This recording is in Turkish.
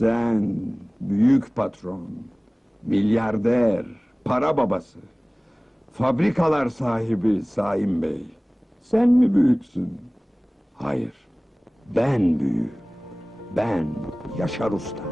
Sen büyük patron, milyarder, para babası, fabrikalar sahibi Saim Bey. Sen mi büyüksün? Hayır, ben büyüğüm. Ben Yaşar Usta.